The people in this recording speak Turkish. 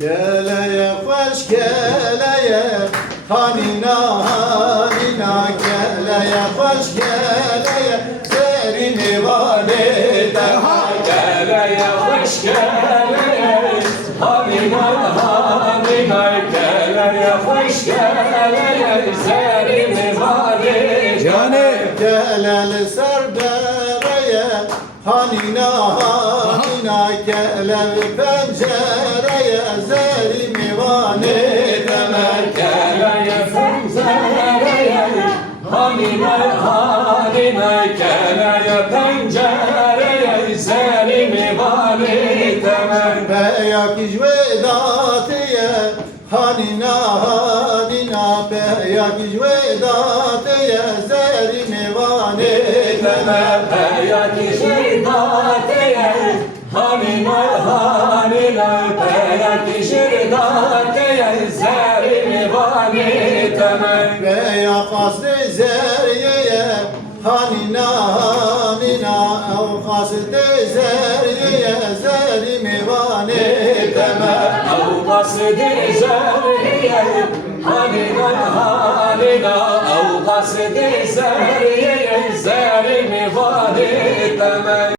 Geleye hoş geleye hanina hanina geleye hoş geleye serini valide Geleye hoş geleye hanina hanina geleye hoş geleye serini valide yani geleli serbereye hanina hanina geleli pencereye zerimi valide Geleye pencereye hanina hanina geleye pencereye serini valide Beyak icvedatiye hanina hanina beyak icvedatiye zerimi vaneteme Beyak şirdateye hanina hanina beyak şirdateye serini valideme beyak aslı zeriyeye hanina hanina avkaslı zeriyeye zerimi vaneteme Avkasıdı zeriye hanina hanina avkasıdı zeriye zerimi valideme